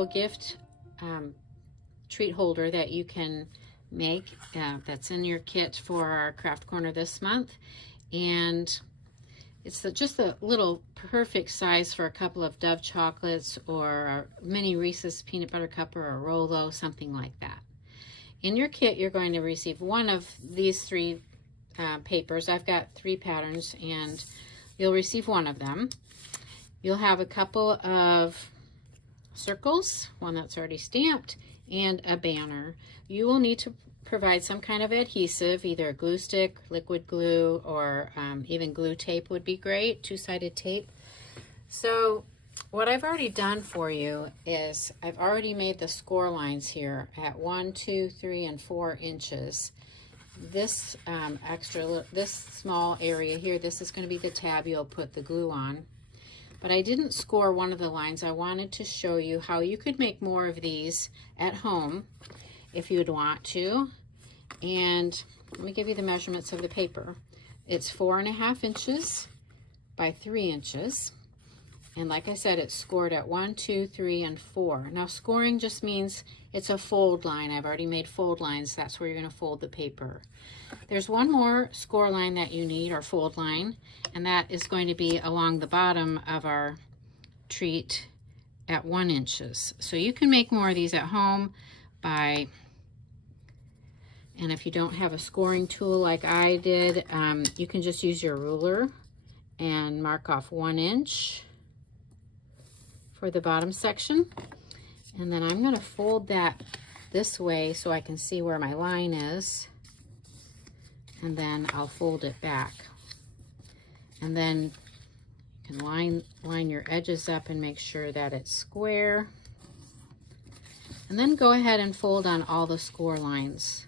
little gift treat holder that you can make that's in your kit for our craft corner this month, and it's just a little perfect size for a couple of Dove chocolates or a mini Reese's peanut butter cup or a Rolo, something like that. In your kit, you're going to receive one of these three papers. I've got 3 patterns, and you'll receive one of them. You'll have a couple of circles, one that's already stamped, and a banner. You will need to provide some kind of adhesive, either a glue stick, liquid glue, or even glue tape would be great, 2-sided tape. So what I've already done for you is I've already made the score lines here at 1, 2, 3, and 4 inches. This this small area here, this is going to be the tab you'll put the glue on. But I didn't score one of the lines. I wanted to show you how you could make more of these at home if you'd want to. And let me give you the measurements of the paper. It's 4.5 inches by 3 inches. And like I said, it's scored at 1, 2, 3, and 4. Now scoring just means it's a fold line. I've already made fold lines. That's where you're going to fold the paper. There's one more score line that you need, or fold line, and that is going to be along the bottom of our treat at 1 inches. So you can make more of these at home by, and if you don't have a scoring tool like I did, you can just use your ruler and mark off 1 inch for the bottom section. And then I'm going to fold that this way so I can see where my line is. And then I'll fold it back. And then you can line your edges up and make sure that it's square. And then go ahead and fold on all the score lines.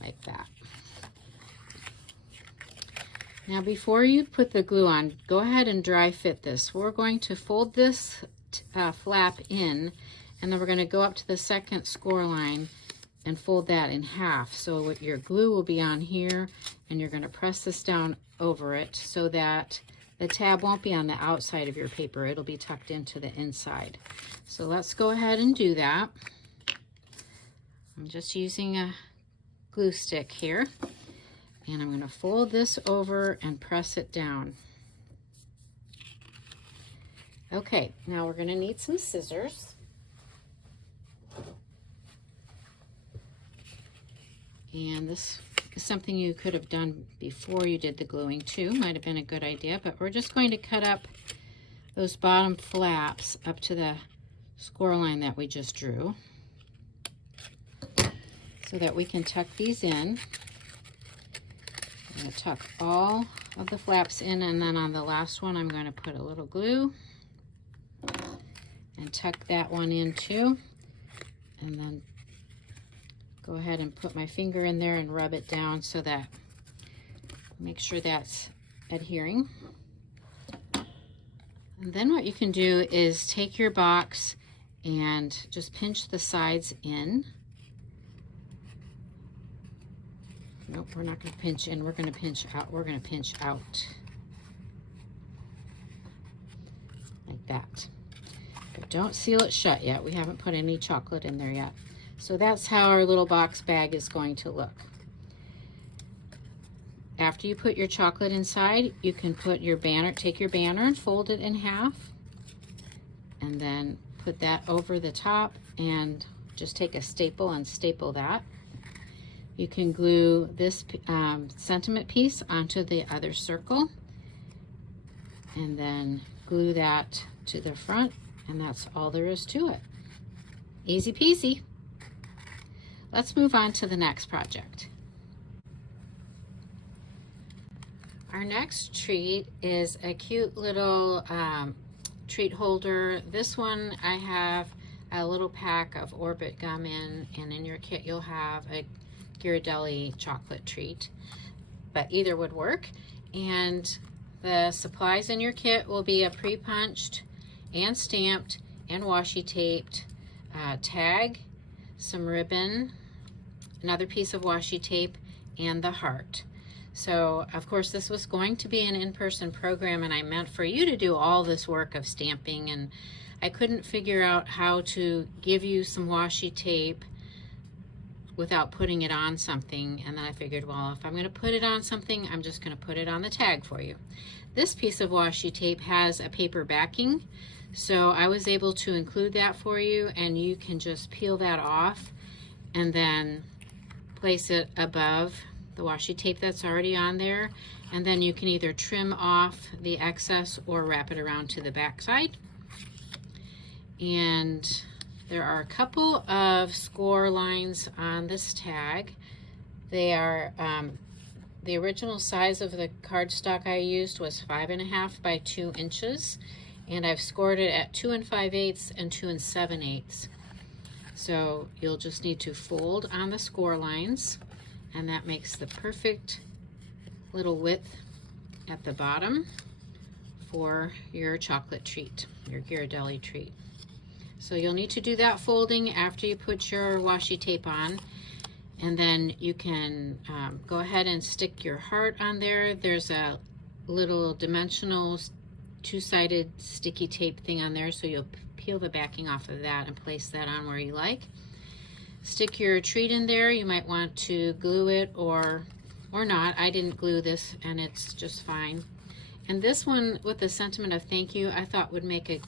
Like that. Now before you put the glue on, go ahead and dry fit this. We're going to fold this flap in, and then we're going to go up to the second score line and fold that in half. So your glue will be on here, and you're going to press this down over it so that the tab won't be on the outside of your paper. It'll be tucked into the inside. So let's go ahead and do that. I'm just using a glue stick here. And I'm going to fold this over and press it down. Okay, now we're going to need some scissors. And this is something you could have done before you did the gluing too. Might have been a good idea, but we're just going to cut up those bottom flaps up to the score line that we just drew so that we can tuck these in. I'm going to tuck all of the flaps in, and then on the last one I'm going to put a little glue and tuck that one in too, and then go ahead and put my finger in there and rub it down so that, make sure that's adhering. And then what you can do is take your box and just pinch the sides in. Nope, we're not going to pinch in, we're going to pinch out. We're going to pinch out. Like that. But don't seal it shut yet. We haven't put any chocolate in there yet. So that's how our little box bag is going to look. After you put your chocolate inside, you can put your banner, take your banner and fold it in half. And then put that over the top and just take a staple and staple that. You can glue this sentiment piece onto the other circle and then glue that to the front, and that's all there is to it. Easy peasy. Let's move on to the next project. Our next treat is a cute little treat holder. This one I have a little pack of Orbit gum in, and in your kit you'll have a Ghirardelli chocolate treat, but either would work. And the supplies in your kit will be a pre-punched and stamped and washi taped tag, some ribbon, another piece of washi tape, and the heart. So, of course, this was going to be an in-person program, and I meant for you to do all this work of stamping, and I couldn't figure out how to give you some washi tape without putting it on something. And then I figured, well, if I'm going to put it on something, I'm just going to put it on the tag for you. This piece of washi tape has a paper backing, so I was able to include that for you, and you can just peel that off and then place it above the washi tape that's already on there, and then you can either trim off the excess or wrap it around to the back side. And there are a couple of score lines on this tag. They are the original size of the cardstock I used was 5.5 by 2 inches, and I've scored it at 2 5/8 and 2 7/8. So you'll just need to fold on the score lines, and that makes the perfect little width at the bottom for your chocolate treat, your Ghirardelli treat. So you'll need to do that folding after you put your washi tape on, and then you can go ahead and stick your heart on there. There's a little dimensional two-sided sticky tape thing on there, so you'll peel the backing off of that and place that on where you like. Stick your treat in there. You might want to glue it or not. I didn't glue this, and it's just fine. And this one with the sentiment of thank you, I thought would make a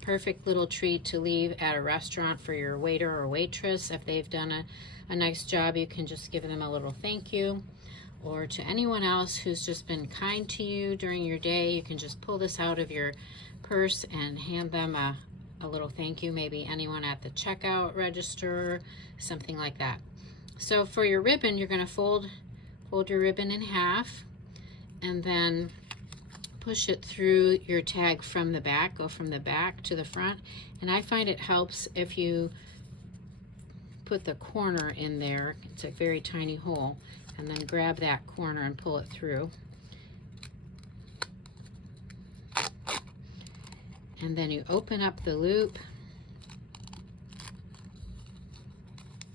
perfect little treat to leave at a restaurant for your waiter or waitress. If they've done a nice job, you can just give them a little thank you. Or to anyone else who's just been kind to you during your day, you can just pull this out of your purse and hand them a little thank you. Maybe anyone at the checkout register, something like that. So for your ribbon, you're going to fold your ribbon in half, and then push it through your tag from the back. Go from the back to the front, and I find it helps if you put the corner in there. It's a very tiny hole, and then grab that corner and pull it through. And then you open up the loop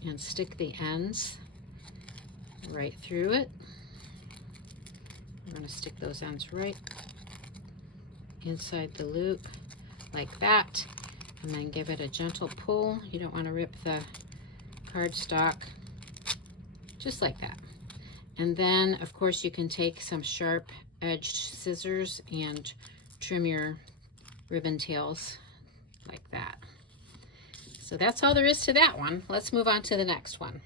and stick the ends right through it. I'm going to stick those ends right inside the loop like that, and then give it a gentle pull. You don't want to rip the cardstock, just like that. And then of course you can take some sharp edged scissors and trim your ribbon tails like that. So that's all there is to that one. Let's move on to the next one.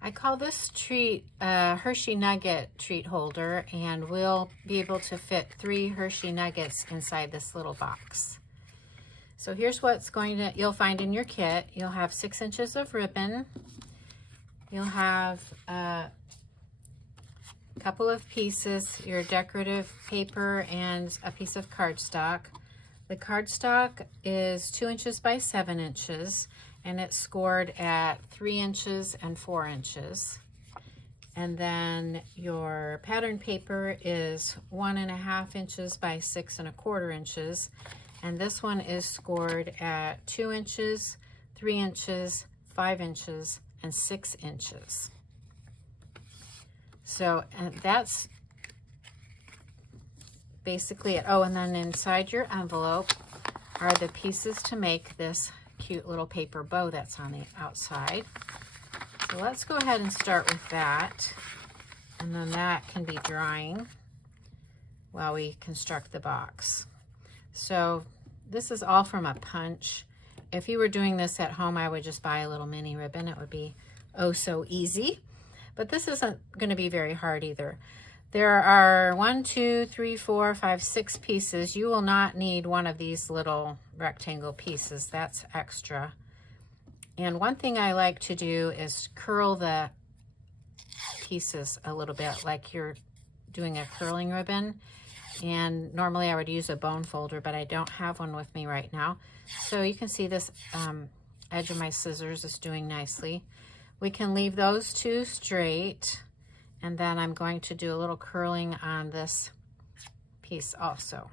I call this treat a Hershey Nugget treat holder, and we'll be able to fit 3 Hershey Nuggets inside this little box. So here's what's you'll find in your kit. You'll have 6 inches of ribbon. You'll have a couple of pieces, your decorative paper and a piece of cardstock. The cardstock is 2 inches by 7 inches, and it's scored at 3 inches and 4 inches. And then your pattern paper is 1.5 inches by 6 1/4 inches. And this one is scored at 2 inches, 3 inches, 5 inches, and 6 inches. So, and that's basically it. Oh, and then inside your envelope are the pieces to make this cute little paper bow that's on the outside. So let's go ahead and start with that, and then that can be drying while we construct the box. So this is all from a punch. If you were doing this at home, I would just buy a little mini ribbon. It would be oh so easy, but this isn't going to be very hard either. There are 1, 2, 3, 4, 5, 6 pieces. You will not need one of these little rectangle pieces. That's extra. And one thing I like to do is curl the pieces a little bit, like you're doing a curling ribbon. And normally I would use a bone folder, but I don't have one with me right now. So you can see this edge of my scissors is doing nicely. We can leave those 2 straight. And then I'm going to do a little curling on this piece also.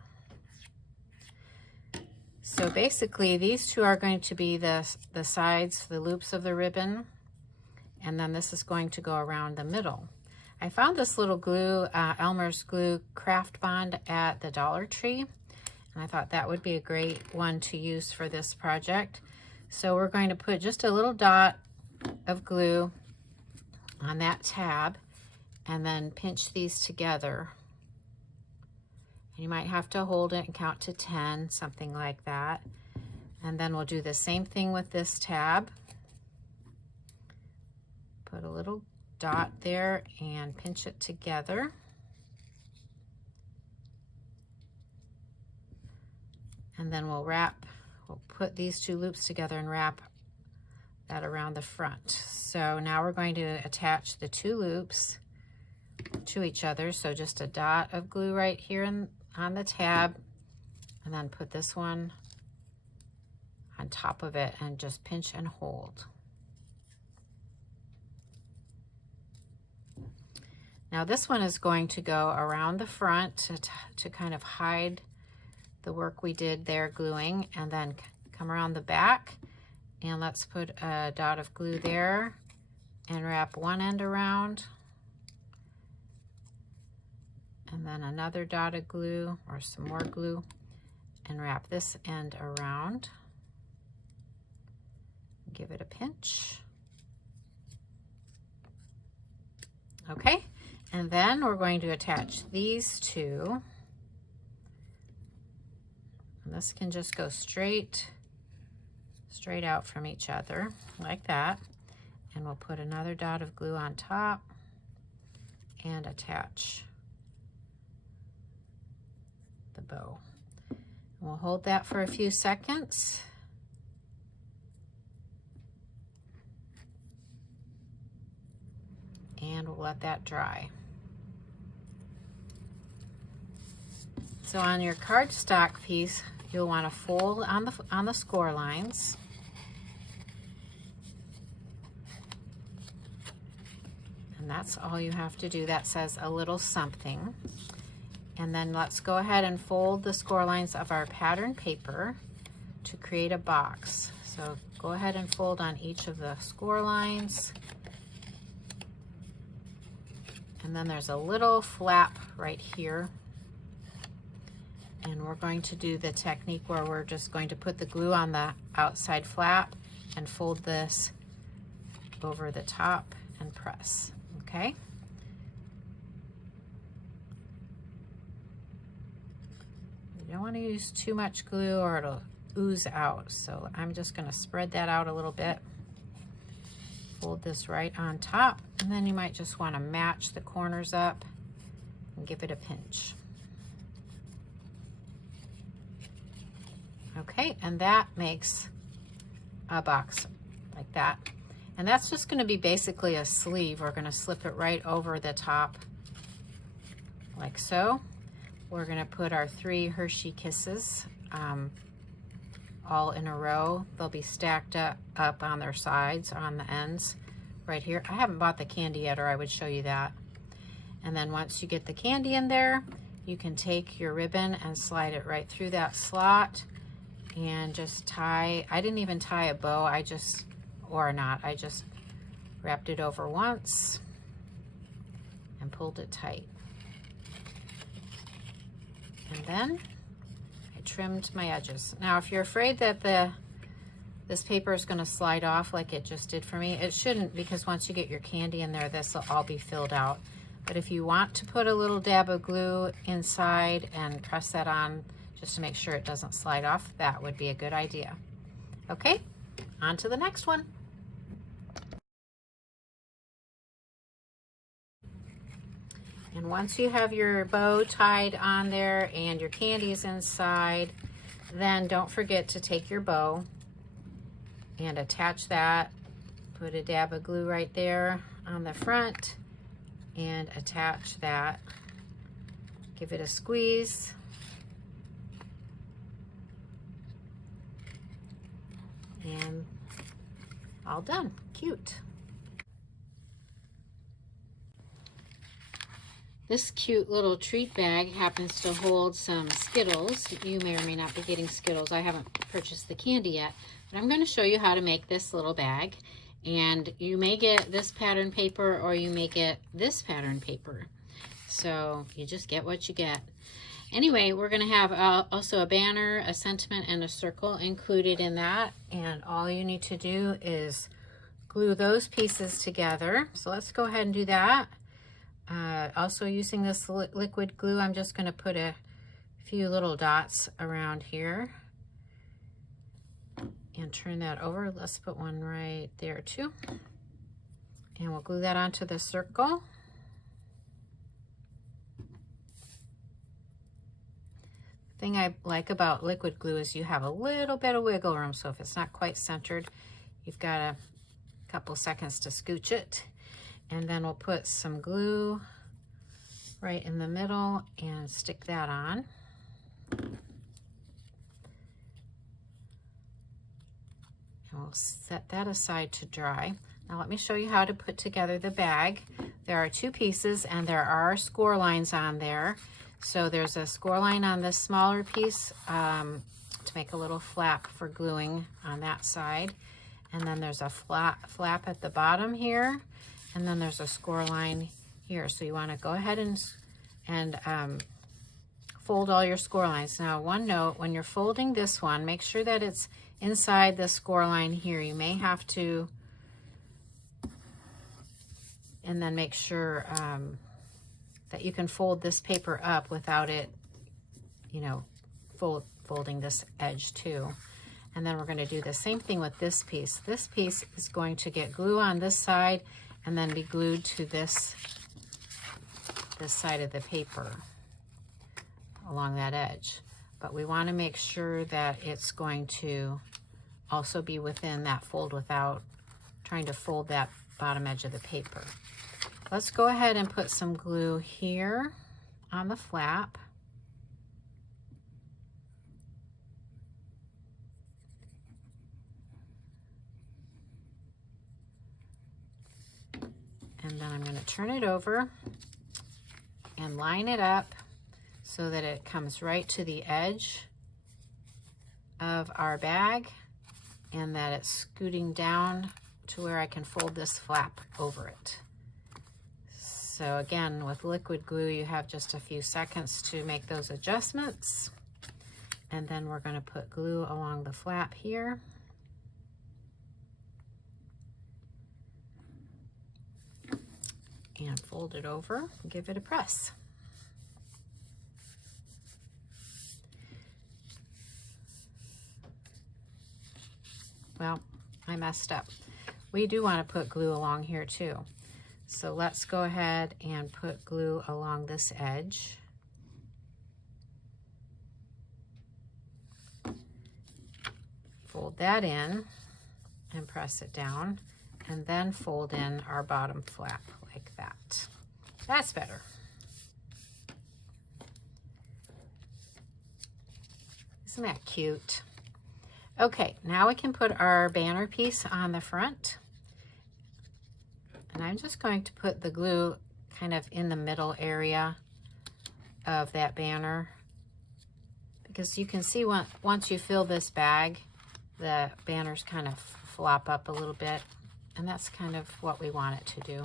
So basically these 2 are going to be the sides, the loops of the ribbon. And then this is going to go around the middle. I found this little glue, Elmer's Glue Craft Bond at the Dollar Tree, and I thought that would be a great one to use for this project. So we're going to put just a little dot of glue on that tab and then pinch these together. And you might have to hold it and count to 10, something like that. And then we'll do the same thing with this tab. Put a little dot there and pinch it together. And then we'll put these two loops together and wrap that around the front. So now we're going to attach the two loops to each other. So just a dot of glue right here on the tab, and then put this one on top of it and just pinch and hold. Now this one is going to go around the front to kind of hide the work we did there gluing, and then come around the back, and let's put a dot of glue there and wrap one end around, and then another dot of glue or some more glue and wrap this end around. Give it a pinch. Okay. And then we're going to attach these two. And this can just go straight out from each other like that. And we'll put another dot of glue on top and attach the bow. And we'll hold that for a few seconds. And we'll let that dry. So on your cardstock piece, you'll want to fold on the score lines. And that's all you have to do. That says a little something. And then let's go ahead and fold the score lines of our pattern paper to create a box. So go ahead and fold on each of the score lines. And then there's a little flap right here. And we're going to do the technique where we're just going to put the glue on the outside flap and fold this over the top and press, okay? You don't want to use too much glue or it'll ooze out. So I'm just going to spread that out a little bit. Fold this right on top, and then you might just want to match the corners up and give it a pinch. Okay, and that makes a box like that. And that's just going to be basically a sleeve. We're going to slip it right over the top like so. We're going to put our 3 Hershey Kisses all in a row. They'll be stacked up on their sides, on the ends right here. I haven't bought the candy yet, or I would show you that. And then once you get the candy in there, you can take your ribbon and slide it right through that slot and just tie. I didn't even tie a bow, I just wrapped it over once and pulled it tight. And then I trimmed my edges. Now, if you're afraid that this paper is going to slide off like it just did for me, it shouldn't, because once you get your candy in there, this will all be filled out. But if you want to put a little dab of glue inside and press that on just to make sure it doesn't slide off, that would be a good idea. Okay, on to the next one. And once you have your bow tied on there and your candies inside, then don't forget to take your bow and attach that. Put a dab of glue right there on the front and attach that. Give it a squeeze. And all done. Cute. This cute little treat bag happens to hold some Skittles. You may or may not be getting Skittles. I haven't purchased the candy yet, but I'm going to show you how to make this little bag. And you may get this pattern paper or you may get this pattern paper. So you just get what you get. Anyway, we're going to have also a banner, a sentiment, and a circle included in that. And all you need to do is glue those pieces together. So let's go ahead and do that. Also using this liquid glue, I'm just going to put a few little dots around here. And turn that over. Let's put one right there too. And we'll glue that onto the circle. The thing I like about liquid glue is you have a little bit of wiggle room. So if it's not quite centered, you've got a couple seconds to scooch it. And then we'll put some glue right in the middle and stick that on. And we'll set that aside to dry. Now let me show you how to put together the bag. There are two pieces and there are score lines on there. So there's a score line on this smaller piece to make a little flap for gluing on that side. And then there's a flap at the bottom here. And then there's a score line here. So you want to go ahead and fold all your score lines. Now one note, when you're folding this one, make sure that it's inside the score line here. You may have to, and then make sure that you can fold this paper up without it, you know, folding this edge too. And then we're going to do the same thing with this piece. This piece is going to get glue on this side and then be glued to this side of the paper along that edge. But we want to make sure that it's going to also be within that fold without trying to fold that bottom edge of the paper. Let's go ahead and put some glue here on the flap. And then I'm going to turn it over and line it up so that it comes right to the edge of our bag and that it's scooting down to where I can fold this flap over it. So again, with liquid glue, you have just a few seconds to make those adjustments. And then we're going to put glue along the flap here. And fold it over, give it a press. Well, I messed up. We do want to put glue along here too. So let's go ahead and put glue along this edge. Fold that in and press it down, and then fold in our bottom flap like that. That's better. Isn't that cute? Okay, now we can put our banner piece on the front. And I'm just going to put the glue kind of in the middle area of that banner, because you can see once you fill this bag, the banners kind of flop up a little bit, and that's kind of what we want it to do.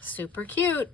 Super cute.